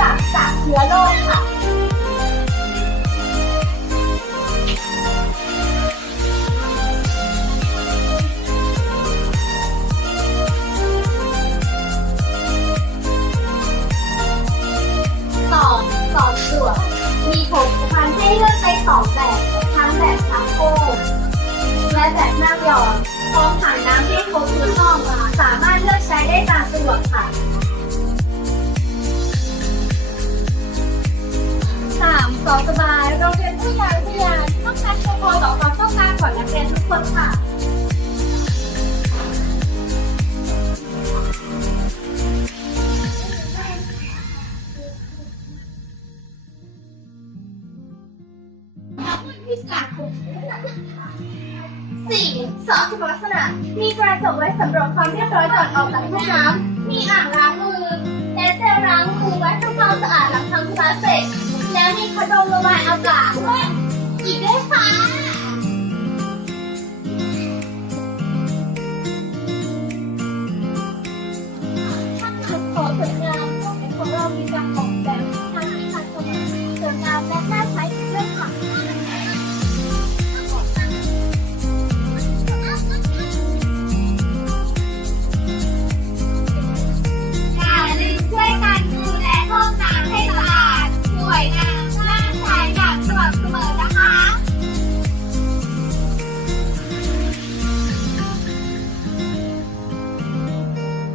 จากจากเชื้อโรคค่ะ สองสองตรวจมีผลทำให้เลือกไปสองแบบทั้งแบบทั้งโก้และแบบน้ำหยอดพร้อมถังน้ำให้ครบทุกช่องสามารถเลือกใช้ได้ตามสะดวกค่ะ สองสบายโรงเรียนผู้ใหญ่ผู้ใหญ่ต้องการเฉพาะต่อความต้องการของนักเรียนทุกคนค่ะสี่สองสุขลักษณะ มีกระจกไว้สำรวจความเรียบร้อยก่อนออกจากห้องน้ำมีอ่างล้างมือและ ดหลังทำธุระเร็จแล้วมีพัดลมระบายอากาศด้วยอีกด้วยค่ะ